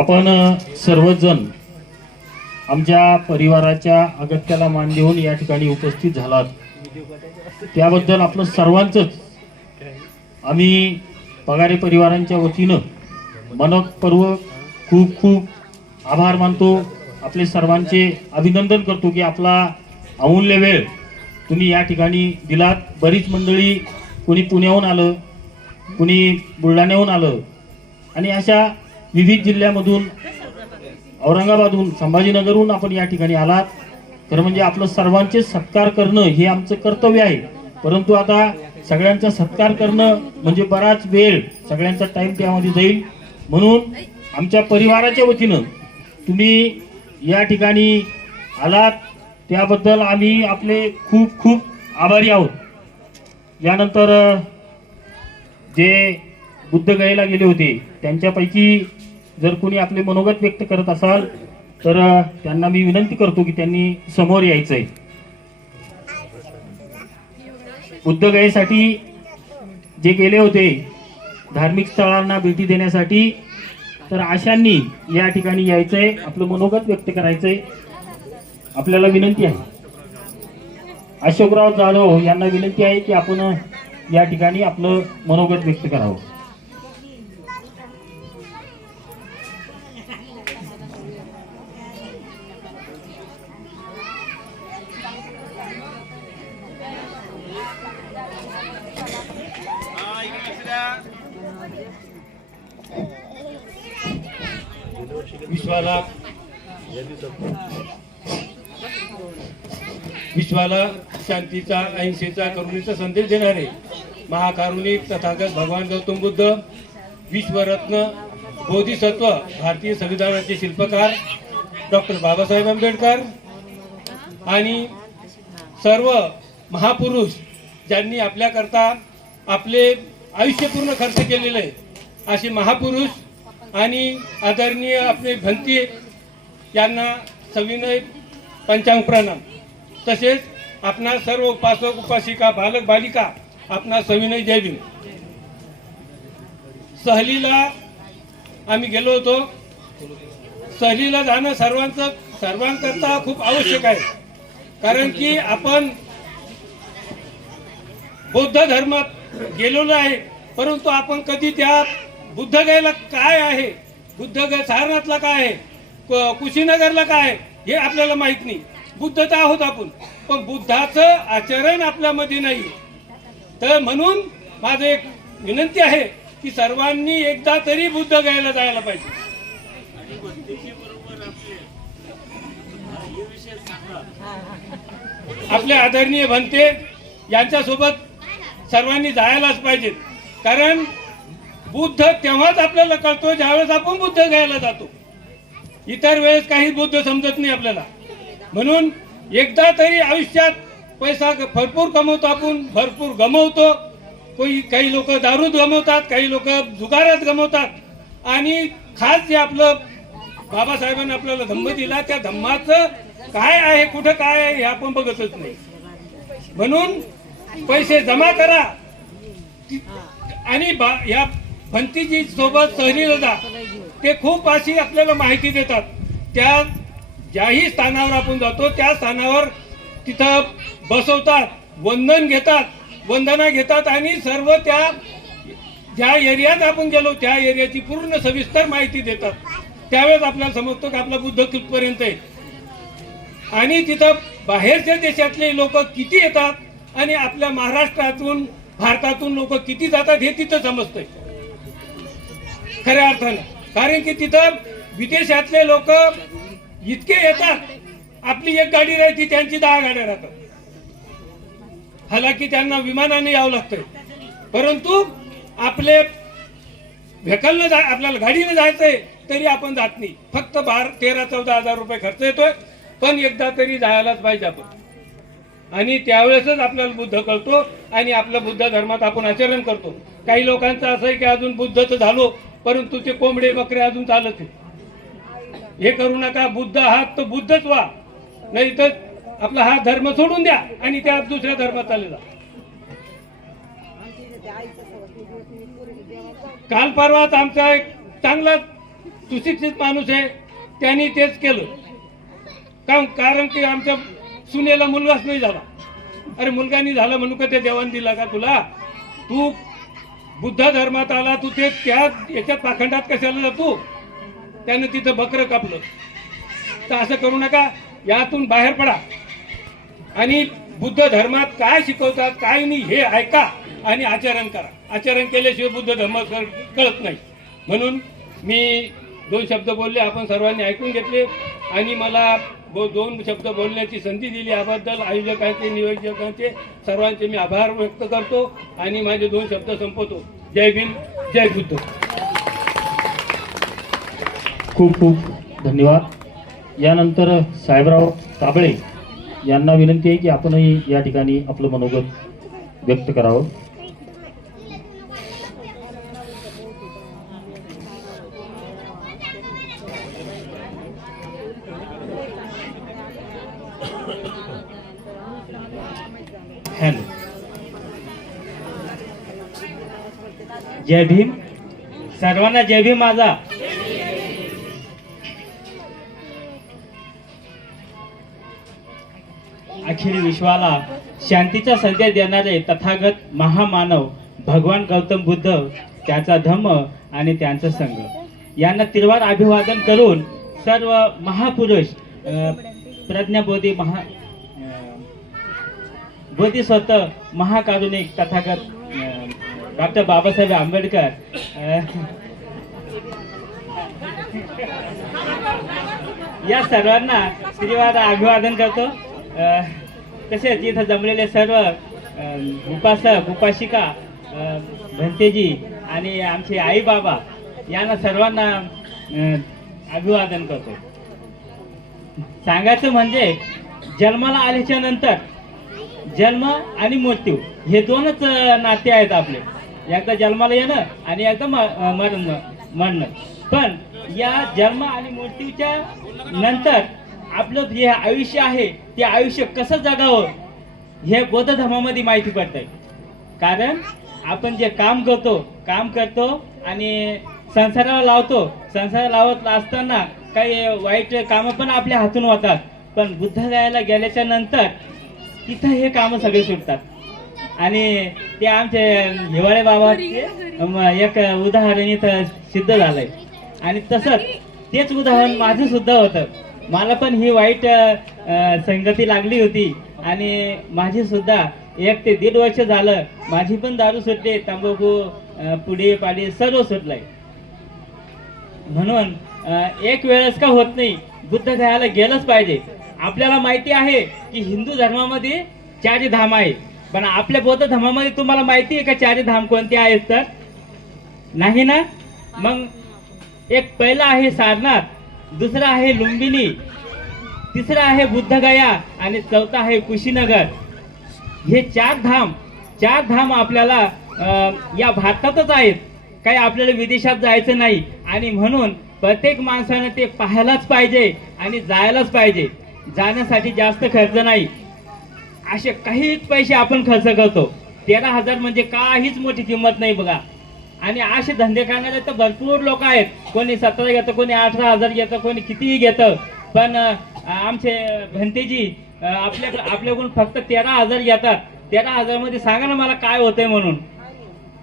आपण सर्वजण आमच्या परिवाराच्या अगत्याला मान देऊन या ठिकाणी उपस्थित झालात त्याबद्दल आपलं सर्वांचंच आम्ही पगारे परिवारांच्या वतीनं मनपूर्वक खूप खूप आभार मानतो आपले सर्वांचे अभिनंदन करतो की आपला अमूल्य वेळ तुम्ही या ठिकाणी दिलात बरीच मंडळी कोणी पुण्याहून आलं कुणी बुलढाण्याहून आलं आणि अशा विविध जिल्ह्यामधून औरंगाबादहून संभाजीनगरहून आपण या ठिकाणी आलात तर म्हणजे आपलं सर्वांचे सत्कार करणं हे आमचं कर्तव्य आहे परंतु आता सगळ्यांचा सत्कार करणं म्हणजे बराच वेळ सगळ्यांचा टाईम त्यामध्ये जाईल म्हणून आमच्या परिवाराच्या वतीनं तुम्ही या ठिकाणी आलात त्याबद्दल आम्ही आपले खूप खूप आभारी आहोत यानंतर जे बुद्ध गयेला गेले होते त्यांच्यापैकी जर कोणी आपले मनोगत व्यक्त करत असाल तर त्यांना मी विनंती करतो की त्यांनी समोर यायचंय आहे बुद्धगयेसाठी जे गेले होते धार्मिक स्थळांना भेटी देण्यासाठी तर आशांनी या ठिकाणी यायचंय आपलं मनोगत व्यक्त करायचंय आपल्याला विनंती आहे अशोकराव जाधव यांना विनंती आहे की आपण या ठिकाणी आपलं मनोगत व्यक्त करावं शांतीचा अहिंसेचा करुणीचा संदेश देणारे महाकारुणी तथागत भगवान गौतम बुद्ध विश्वरत्न बोधिसत्व भारतीय संविधानाचे शिल्पकार डॉक्टर बाबासाहेब आंबेडकर आणि सर्व महापुरुष ज्यांनी आपल्याकरता आपले आयुष्य पूर्ण खर्च केलेले असे महापुरुष आणि आदरणीय आपले भंती यांना सविनय पंचांग प्रणाम तसेच आपणा सर्व उपासक उपासिका बालक बालिका आपणा सविनय देवी सहलीला आम्ही गेलो होतो सहलीला जाणं सर्वांचं सर्वांकरता खूप आवश्यक आहे कारण की आपण बौद्ध धर्मात गेलेलो आहे परंतु आपण कधी त्या बुद्धगयला काय आहे बुद्धगय सारनाथला काय आहे कुशीनगरला काय आहे हे आपल्याला माहित नाही बुद्ध तर आहोत आपण पण बुद्धाचं आचरण आपल्यामध्ये नाही तर म्हणून माझं एक विनंती आहे की सर्वांनी एकदा तरी बुद्ध गायला जायला पाहिजे आपले आदरणीय भंते यांच्यासोबत सर्वांनी जायलाच पाहिजेत कारण बुद्ध तेव्हाच आपल्याला कळतो ज्यावेळेस आपण बुद्ध घ्यायला जातो इतर वेळेस काही बुद्ध समजत नाही आपल्याला म्हणून एकदा तरी आयुष्यात पैसा भरपूर कमवतो आपण भरपूर गमवतो कोणी काही लोक दारूत गमवतात काही लोक जुगारात गमवतात आणि खास जे आपलं बाबासाहेबांनी आपल्याला धम्म दिला त्या धम्माचं काय आहे कुठं काय आहे हे आपण बघतच नाही म्हणून पैसे जमा करा आणि या भंतीजी सोबत सहलीला ते खूप अशी आपल्याला माहिती देतात त्या ज्याही स्थानावर आपण जातो त्या स्थानावर तिथं बसवतात वंदन घेतात वंदना घेतात आणि सर्व त्या ज्या एरियात आपण गेलो त्या एरियाची पूर्ण सविस्तर माहिती देतात त्यावेळेस आपल्याला समजतो की आपला बुद्ध कितपर्यंत आहे आणि तिथं बाहेरच्या देशातले लोक किती येतात आणि आपल्या महाराष्ट्रातून भारतातून लोक किती जातात हे तिथं समजतंय खऱ्या अर्थानं कारण की तिथं विदेशातले लोक इतके येतात आपली एक गाडी राहते त्यांची दहा गाड्या राहतात हालाकी त्यांना विमानाने यावं लागतंय परंतु आपले व्हेकल जा आपल्याला गाडीनं जायचंय तरी आपण जात नाही फक्त बारा तेरा चौदा हजार रुपये खर्च येतोय पण एकदा तरी जायलाच पाहिजे आपण आणि त्यावेळेसच आपल्याला बुद्ध कळतो आणि आपल्या बुद्ध धर्मात आपण आचरण करतो काही लोकांचं असं आहे की अजून बुद्ध तर झालो परंतु ते कोंबडे बकरे अजून चालत नाही हे करू नका बुद्ध आहात तर बुद्धच व्हा नाही तर आपला हा धर्म सोडून द्या आणि त्या दुसऱ्या धर्मात आलेला जा काल परवात आमचा एक चांगला सुशिक्षित माणूस आहे त्यांनी तेच केलं कारण कारण की आमच्या सुनेला मुलगाच नाही झाला अरे मुलगा नाही झाला म्हणून का ते देवान दिला का तुला तू बुद्ध धर्मात आला तू ते त्या याच्यात पाखंडात कशाला जातो त्यानं तिथं बकरं कापलं तर असं करू नका यातून बाहेर पडा आणि बुद्ध धर्मात काय शिकवतात काय नाही हे ऐका आणि आचरण करा आचरण केल्याशिवाय बुद्ध धर्म कळत नाही म्हणून मी दोन शब्द बोलले आपण सर्वांनी ऐकून घेतले आणि मला दोन शब्द बोलण्याची संधी दिली याबद्दल आयोजकांचे नियोजकांचे सर्वांचे मी आभार व्यक्त करतो आणि माझे दोन शब्द संपवतो जय भीम जय बुद्ध खूप खूप धन्यवाद यानंतर साहेबराव काबळे यांना विनंती आहे की आपणही या ठिकाणी आपलं मनोगत व्यक्त करावं जय भीम सर्वांना जय भीम माझा श्री विश्वाला शांतीचा संदेश देणारे तथागत महामानव भगवान गौतम बुद्ध त्याचा धम्म आणि त्यांचा संघ यांना तिरवार अभिवादन करून सर्व महापुरुष प्रज्ञाबोधी महा स्वतः महाकारुणिक तथागत डॉक्टर बाबासाहेब आंबेडकर या सर्वांना श्रीवाद अभिवादन करतो तसेच इथं जमलेले सर्व उपासक उपासिका भंतेजी आणि आमचे आई बाबा यांना सर्वांना अभिवादन करतो सांगायचं म्हणजे जन्माला आल्याच्या नंतर जन्म आणि मृत्यू हे दोनच नाते आहेत आपले एकदा जन्माला येणं आणि एकदा मरण म्हणणं पण या जन्म आणि मृत्यूच्या नंतर आपलं जे आयुष्य आहे ते आयुष्य कसं जगावं हे बौद्ध धर्मामध्ये माहिती पडतंय कारण आपण जे काम करतो काम करतो आणि संसाराला लावतो संसार लावत असताना काही वाईट काम पण आपल्या हातून होतात पण बुद्धालयाला गेल्याच्या नंतर तिथं हे काम सगळे सुटतात आणि ते आमचे हिवाळे बाबा एक उदाहरण इथं सिद्ध झालंय आणि तसंच तेच उदाहरण माझं सुद्धा होतं मला पण ही वाईट संगती लागली होती आणि माझी सुद्धा एक ते दीड वर्ष झालं माझी पण दारू सुटली तंबाखू पुढे पाडी सर्व सुटलंय म्हणून एक वेळेस का होत नाही बुद्ध ध्यायला गेलंच पाहिजे आपल्याला माहिती आहे की हिंदू धर्मामध्ये चार धाम आहे पण आपल्या बौद्ध धर्मामध्ये तुम्हाला माहिती आहे का चार धाम कोणते आहेत तर नाही ना मग एक पहिला आहे सारनाथ दुसरा आहे लुंबिनी तिसरा आहे बुद्धगया आणि चौथा आहे कुशीनगर हे चार धाम चार धाम आपल्याला या भारतातच आहेत काही आपल्याला विदेशात जायचं नाही आणि म्हणून प्रत्येक माणसानं ते पाहायलाच पाहिजे आणि जायलाच पाहिजे जाण्यासाठी जास्त खर्च नाही असे काहीच पैसे आपण खर्च करतो तेरा हजार म्हणजे काहीच मोठी किंमत नाही बघा आणि असे धंदे तर भरपूर लोक आहेत कोणी सतरा घेतं कोणी अठरा हजार घेतं कोणी कितीही घेतं पण आमचे भंतीजी आपल्याकडे आपल्याकडून फक्त तेरा हजार घेतात तेरा हजारामध्ये सांगा ना मला काय होतंय म्हणून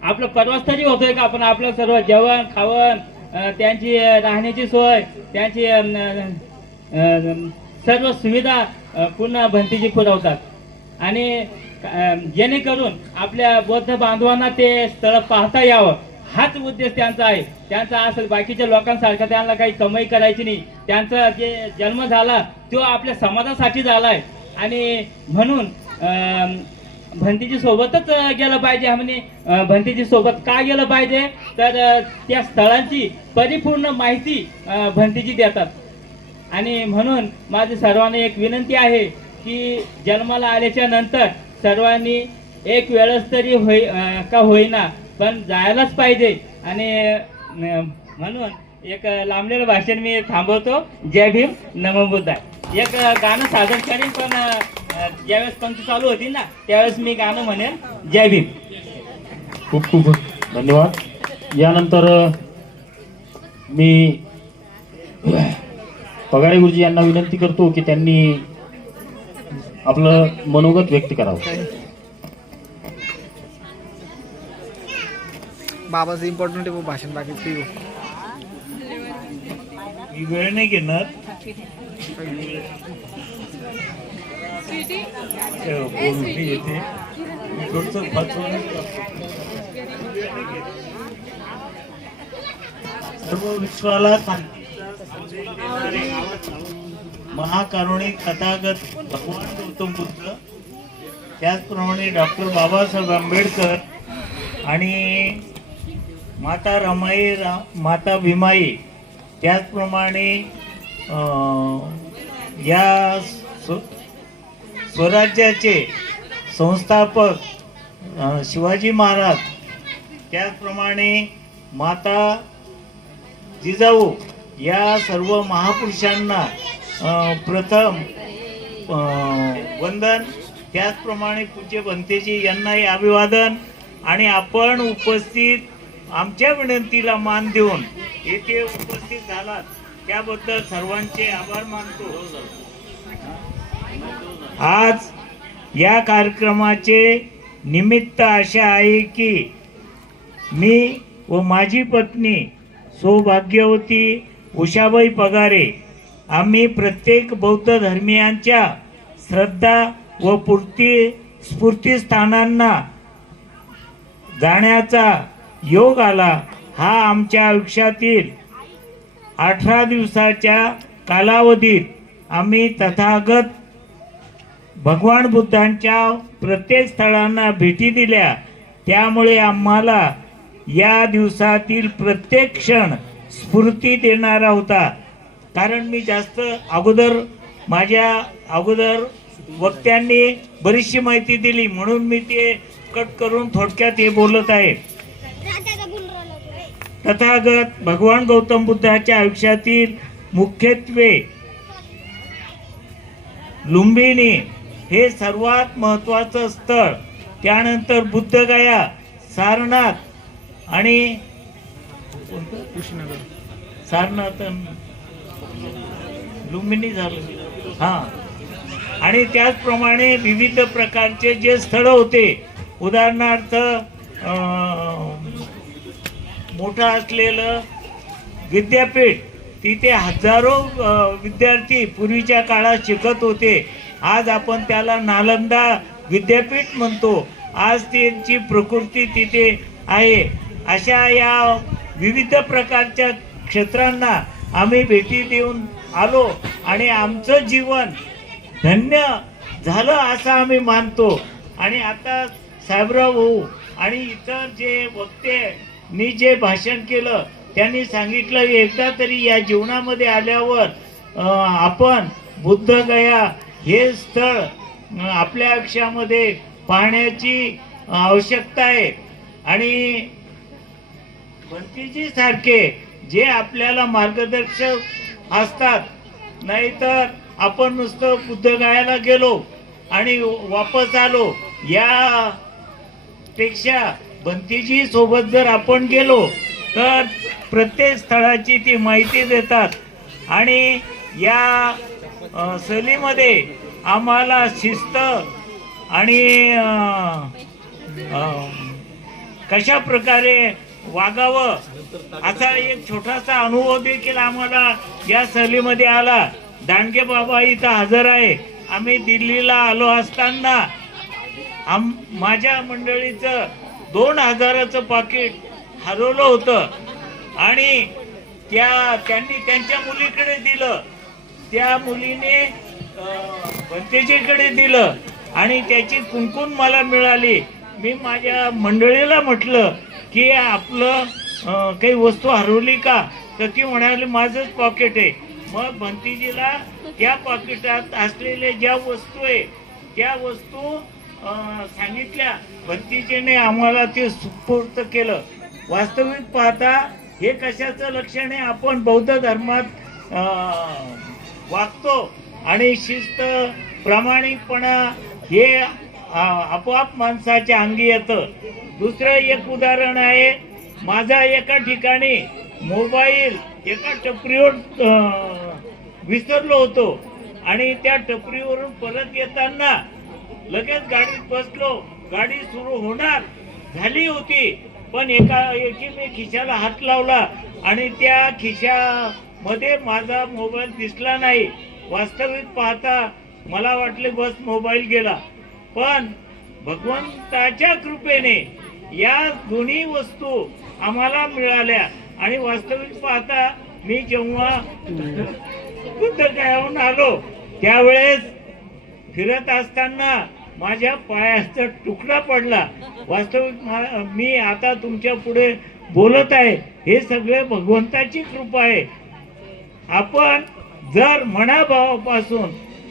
आपलं परवास तरी होतोय का आपण आपलं सर्व जेवण खावण त्यांची राहण्याची सोय त्यांची सर्व सुविधा पुन्हा भंतीजी पुरवतात आणि जेणेकरून आपल्या बौद्ध बांधवांना ते स्थळ पाहता यावं हाच उद्देश त्यांचा आहे त्यांचा असेल बाकीच्या लोकांसारखा त्यांना काही कमाई करायची नाही त्यांचा जे जन्म झाला तो आपल्या समाजासाठी झाला आहे आणि म्हणून भंतीजी सोबतच गेलं पाहिजे म्हणजे भंतीजी सोबत का गेलं पाहिजे तर त्या स्थळांची परिपूर्ण माहिती भंतीजी देतात आणि म्हणून माझी सर्वांना एक विनंती आहे की जन्माला आल्याच्या नंतर सर्वांनी एक वेळच तरी होई का होईना पण जायलाच पाहिजे आणि म्हणून एक लांबलेलं भाषण मी थांबवतो जय भीम नमो एक गाणं सादर करीन पण ज्यावेळेस पंच चालू होती ना त्यावेळेस मी गाणं म्हणेन जय भीम खूप खूप धन्यवाद यानंतर मी पगारे गुरुजी यांना विनंती करतो की त्यांनी आपलं मनोगत व्यक्त करावं बाबाचं इम्पॉर्टंट आहे भाषण बाकी पिऊ वेळ नाही घेणार सर्व विश्वाला महाकारुणिक तथागत भगवान गौतम बुद्ध त्याचप्रमाणे डॉक्टर बाबासाहेब आंबेडकर आणि माता रमाई रा माता भीमाई त्याचप्रमाणे या स्व स्वराज्याचे संस्थापक शिवाजी महाराज त्याचप्रमाणे माता जिजाऊ या सर्व महापुरुषांना प्रथम वंदन त्याचप्रमाणे पूज्य बंतेजी यांनाही अभिवादन आणि आपण उपस्थित आमच्या विनंतीला मान देऊन येथे उपस्थित झालात त्याबद्दल सर्वांचे आभार मानतो आज या कार्यक्रमाचे निमित्त असे आहे की मी व माझी पत्नी सौभाग्यवती उषाबाई पगारे आम्ही प्रत्येक बौद्ध धर्मियांच्या श्रद्धा व पूर्ती स्फूर्तीस्थानांना जाण्याचा योग आला हा आमच्या आयुष्यातील अठरा दिवसाच्या कालावधीत आम्ही तथागत भगवान बुद्धांच्या प्रत्येक स्थळांना भेटी दिल्या त्यामुळे आम्हाला या दिवसातील प्रत्येक क्षण स्फूर्ती देणारा होता कारण मी जास्त अगोदर माझ्या अगोदर वक्त्यांनी बरीचशी माहिती दिली म्हणून मी ते कट करून थोडक्यात हे बोलत आहे तथागत भगवान गौतम बुद्धाच्या आयुष्यातील मुख्यत्वे लुंबिनी हे सर्वात महत्त्वाचं स्थळ त्यानंतर बुद्धगया सारनाथ आणि सारनाथ लुंबिनी झालं हां आणि त्याचप्रमाणे विविध प्रकारचे जे स्थळं होते उदाहरणार्थ मोठं असलेलं विद्यापीठ तिथे हजारो विद्यार्थी पूर्वीच्या काळात शिकत होते आज आपण त्याला नालंदा विद्यापीठ म्हणतो आज त्यांची प्रकृती तिथे आहे अशा या विविध प्रकारच्या क्षेत्रांना आम्ही भेटी देऊन आलो आणि आमचं जीवन धन्य झालं असं आम्ही मानतो आणि आता साहेबराव भाऊ आणि इतर जे वक्ते मी जे भाषण केलं त्यांनी सांगितलं एकदा तरी या जीवनामध्ये आल्यावर आपण बुद्धगया हे स्थळ आपल्या आयुष्यामध्ये पाहण्याची आवश्यकता आहे आणि भरतीजी सारखे जे आपल्याला मार्गदर्शक असतात नाहीतर आपण नुसतं बुद्धगयाला गेलो आणि वापस आलो यापेक्षा भंतीजी सोबत जर आपण गेलो तर प्रत्येक स्थळाची ती माहिती देतात आणि या सहलीमध्ये आम्हाला शिस्त आणि कशा प्रकारे वागावं असा एक छोटासा अनुभव देखील आम्हाला या सहलीमध्ये आला दांडगे बाबा इथं हजर आहे आम्ही दिल्लीला आलो असताना आम माझ्या मंडळीचं दोन हजाराचं पाकिट हरवलं होतं आणि त्या त्यांनी त्यांच्या मुलीकडे दिलं त्या मुलीने भंतेजीकडे दिलं आणि त्याची कुंकुण मला मिळाली मी माझ्या मंडळीला म्हटलं की आपलं काही वस्तू हरवली का तर ती म्हणाली माझंच पॉकेट आहे मग भंतीजीला त्या पॉकेटात असलेल्या ज्या वस्तू आहे त्या वस्तू सांगितल्या भक्तीजीने आम्हाला ते सुपूर्त केलं वास्तविक पाहता हे कशाचं लक्षण आहे आपण बौद्ध धर्मात वागतो आणि शिस्त प्रामाणिकपणा हे आपोआप माणसाच्या अंगी येतं दुसरं एक उदाहरण आहे माझा एका ठिकाणी मोबाईल एका टपरीवर विसरलो होतो आणि त्या टपरीवरून परत येताना लगेच गाडीत बसलो गाडी सुरू होणार झाली होती पण एका एकी मी खिशाला हात लावला आणि त्या खिशा खिशामध्ये माझा मोबाईल दिसला नाही वास्तविक पाहता मला वाटले बस मोबाईल गेला पण भगवंताच्या कृपेने या दोन्ही वस्तू आम्हाला मिळाल्या आणि वास्तविक पाहता मी जेव्हा बुद्ध आलो त्यावेळेस फिरत असताना माझ्या पायाचा तुकडा पडला वास्तविक मी आता तुमच्या पुढे बोलत आहे हे सगळे भगवंताची कृपा आहे आपण जर मनाभावापासून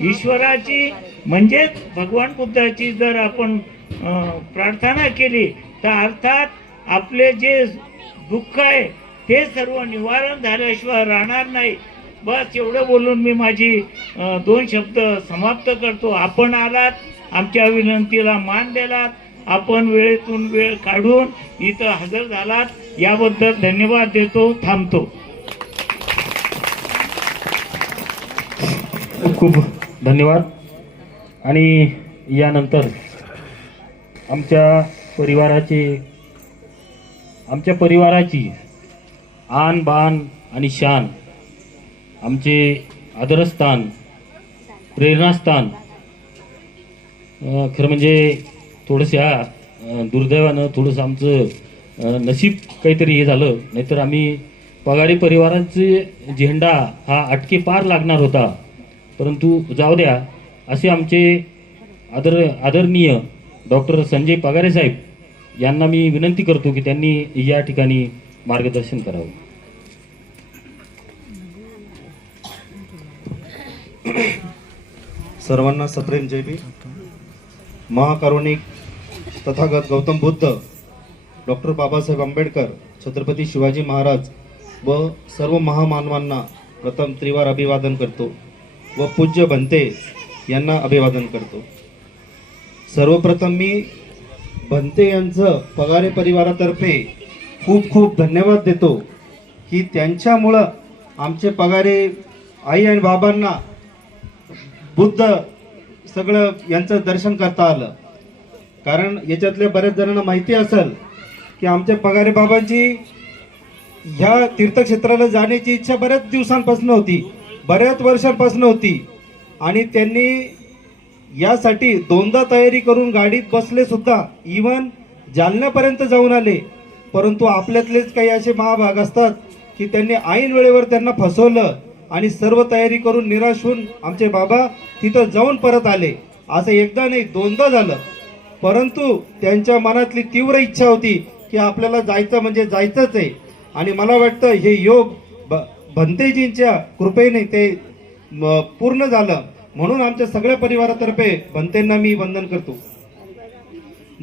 ईश्वराची म्हणजेच भगवान बुद्धाची जर आपण प्रार्थना केली तर अर्थात आपले जे दुःख आहे ते सर्व निवारण झाल्याशिवाय राहणार नाही बस एवढं बोलून मी माझी दोन शब्द समाप्त करतो आपण आलात आमच्या विनंतीला मान दिलात आपण वेळेतून वेळ काढून इथं हजर झालात याबद्दल धन्यवाद देतो थांबतो खूप धन्यवाद आणि यानंतर आमच्या परिवाराचे आमच्या परिवाराची आन बाण आणि शान आमचे आदरस्थान प्रेरणास्थान खरं म्हणजे थोडंशा दुर्दैवानं थोडंसं आमचं नशीब काहीतरी हे झालं नाहीतर आम्ही पगाडी परिवारांचे झेंडा हा अटके पार लागणार होता परंतु जाऊ द्या असे आमचे आदर आदरणीय डॉक्टर संजय पगारे साहेब यांना मी विनंती करतो की त्यांनी या ठिकाणी मार्गदर्शन करावं सर्वांना सप्रेम जय महाकारुणिक तथागत गौतम बुद्ध डॉक्टर बाबासाहेब आंबेडकर छत्रपती शिवाजी महाराज व सर्व महामानवांना प्रथम त्रिवार अभिवादन करतो व पूज्य भंते यांना अभिवादन करतो सर्वप्रथम मी भंते यांचं पगारे परिवारातर्फे खूप खूप धन्यवाद देतो की त्यांच्यामुळं आमचे पगारे आई आणि बाबांना बुद्ध सगळं यांचं दर्शन करता आलं कारण याच्यातल्या बऱ्याच जणांना माहिती असेल की आमच्या पगारे बाबांची ह्या तीर्थक्षेत्राला जाण्याची इच्छा बऱ्याच दिवसांपासून होती बऱ्याच वर्षांपासून होती आणि त्यांनी यासाठी दोनदा तयारी करून गाडीत बसले सुद्धा इवन जालन्यापर्यंत जाऊन आले परंतु आपल्यातलेच काही असे महाभाग असतात की त्यांनी ऐन वेळेवर त्यांना फसवलं आणि सर्व तयारी करून निराश होऊन आमचे बाबा तिथं जाऊन परत आले असं एकदा नाही दोनदा झालं परंतु त्यांच्या मनातली तीव्र इच्छा होती की आपल्याला जायचं म्हणजे जायचंच आहे आणि मला वाटतं हे योग ब भंतेजींच्या कृपेने ते पूर्ण झालं म्हणून आमच्या सगळ्या परिवारातर्फे भंतेंना मी वंदन करतो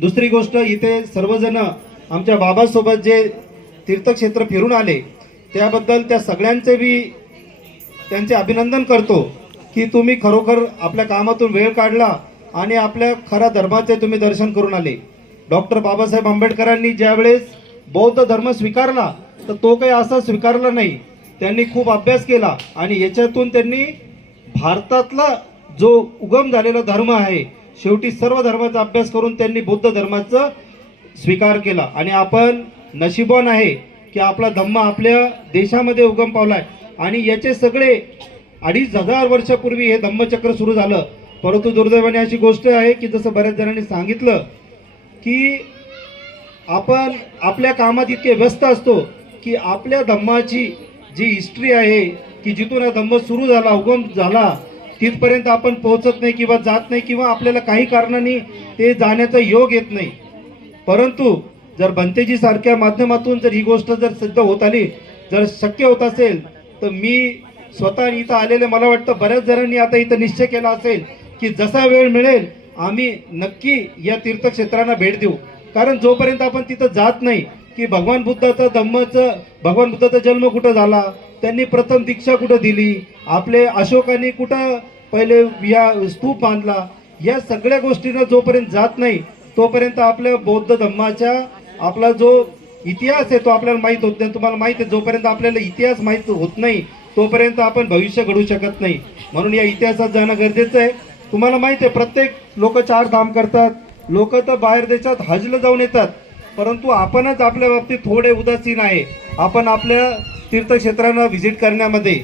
दुसरी गोष्ट इथे सर्वजण आमच्या बाबासोबत जे तीर्थक्षेत्र फिरून आले त्याबद्दल त्या सगळ्यांचे बी त्यांचे अभिनंदन करतो की तुम्ही खरोखर आपल्या कामातून वेळ काढला आणि आपल्या खऱ्या धर्माचे तुम्ही दर्शन करून आले डॉक्टर बाबासाहेब आंबेडकरांनी ज्यावेळेस बौद्ध धर्म स्वीकारला तर तो काही असा स्वीकारला नाही त्यांनी खूप अभ्यास केला आणि याच्यातून त्यांनी भारतातला जो उगम झालेला धर्म आहे शेवटी सर्व धर्माचा अभ्यास करून त्यांनी बौद्ध धर्माचा स्वीकार केला आणि आपण नशिबवान आहे की आपला धम्म आपल्या देशामध्ये उगम पावला आणि याचे सगळे अडीच हजार वर्षापूर्वी हे धम्मचक्र सुरू झालं परंतु दुर्दैवाने अशी गोष्ट आहे की जसं बऱ्याच जणांनी सांगितलं की आपण आपल्या कामात इतके व्यस्त असतो की आपल्या धम्माची जी हिस्ट्री आहे की जिथून हा धम्म सुरू झाला उगम झाला तिथपर्यंत आपण पोहोचत नाही किंवा जात नाही किंवा आपल्याला काही कारणाने ते जाण्याचा योग येत नाही परंतु जर बंतेजी सारख्या माध्यमातून जर ही गोष्ट जर सिद्ध होत आली जर शक्य होत असेल तर मी स्वतः इथं आलेले मला वाटतं बऱ्याच जणांनी आता इथं निश्चय केला असेल की जसा वेळ मिळेल आम्ही नक्की या तीर्थक्षेत्रांना भेट देऊ कारण जोपर्यंत आपण तिथं जात नाही की भगवान बुद्धाचा धम्माचं भगवान बुद्धाचा जन्म कुठं झाला त्यांनी प्रथम दीक्षा कुठं दिली आपले अशोकाने कुठं पहिले या स्तूप बांधला या सगळ्या गोष्टींना जोपर्यंत जात नाही तोपर्यंत आपल्या बौद्ध धम्माच्या आपला जो इतिहास आहे तो आपल्याला माहीत होत नाही तुम्हाला माहीत आहे जोपर्यंत आपल्याला इतिहास माहीत होत नाही तोपर्यंत आपण भविष्य घडू शकत नाही म्हणून या इतिहासात जाणं गरजेचं आहे तुम्हाला माहीत आहे प्रत्येक लोक चार धाम करतात लोक तर बाहेर देशात हजला जाऊन येतात परंतु आपणच आपल्या बाबतीत थोडे उदासीन आहे आपण आपल्या तीर्थक्षेत्रांना व्हिजिट करण्यामध्ये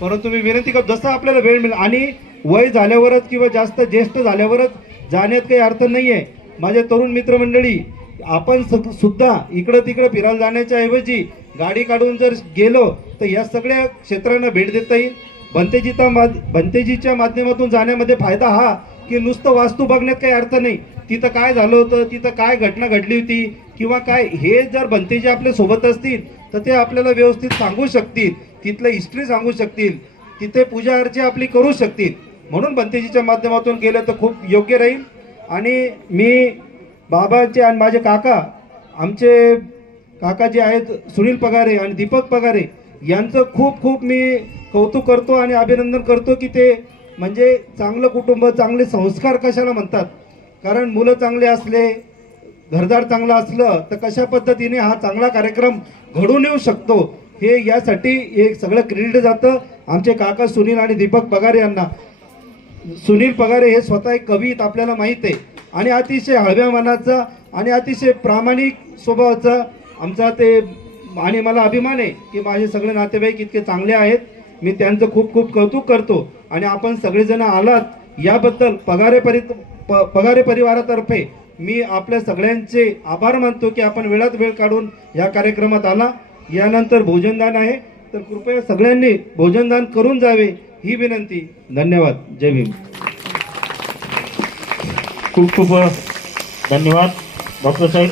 परंतु मी विनंती करतो जसं आपल्याला वेळ मिळेल आणि वय झाल्यावरच किंवा जास्त ज्येष्ठ झाल्यावरच जाण्यात काही अर्थ नाही आहे माझे तरुण मित्रमंडळी आपण सुद्धा इकडं तिकडं फिरायला जाण्याच्या ऐवजी गाडी काढून जर गेलो तर या सगळ्या क्षेत्रांना भेट देता येईल भंतेजीचा माध भंतेजीच्या माध्यमातून जाण्यामध्ये फायदा हा की नुसतं वास्तू बघण्यात काही अर्थ नाही तिथं काय झालं होतं तिथं काय घटना घडली होती किंवा काय हे जर भंतेजी आपल्या सोबत असतील तर ते आपल्याला व्यवस्थित सांगू शकतील तिथलं हिस्ट्री सांगू शकतील तिथे पूजा अर्चा आपली करू शकतील म्हणून भंतेजीच्या माध्यमातून गेलं तर खूप योग्य राहील आणि मी बाबाचे आणि माझे काका आमचे काका जे आहेत सुनील पगारे आणि दीपक पगारे यांचं खूप खूप मी कौतुक करतो आणि अभिनंदन करतो की ते म्हणजे चांगलं कुटुंब चांगले संस्कार कशाला म्हणतात कारण मुलं चांगले असले घरदार चांगलं असलं तर कशा पद्धतीने हा चांगला कार्यक्रम घडून येऊ शकतो हे यासाठी हे सगळं क्रेडिट जातं आमचे काका सुनील आणि दीपक पगारे यांना सुनील पगारे हे स्वतः एक कवीत आपल्याला माहीत आहे आणि अतिशय हळव्या मनाचा आणि अतिशय प्रामाणिक स्वभावाचा आमचा ते आणि मला अभिमान आहे की माझे सगळे नातेवाईक इतके चांगले आहेत मी त्यांचं खूप खूप कौतुक करतो आणि आपण सगळेजण आलात याबद्दल पगारे परि प पगारे परिवारातर्फे मी आपल्या सगळ्यांचे आभार मानतो की आपण वेळात वेळ काढून या कार्यक्रमात आला यानंतर भोजनदान आहे तर कृपया सगळ्यांनी भोजनदान करून जावे ही विनंती धन्यवाद जय भीम खूप खूप धन्यवाद डॉक्टर साहेब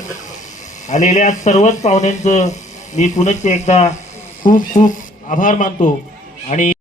आलेल्या सर्वच पाहुण्यांचं मी पुनश्च एकदा खूप खूप आभार मानतो आणि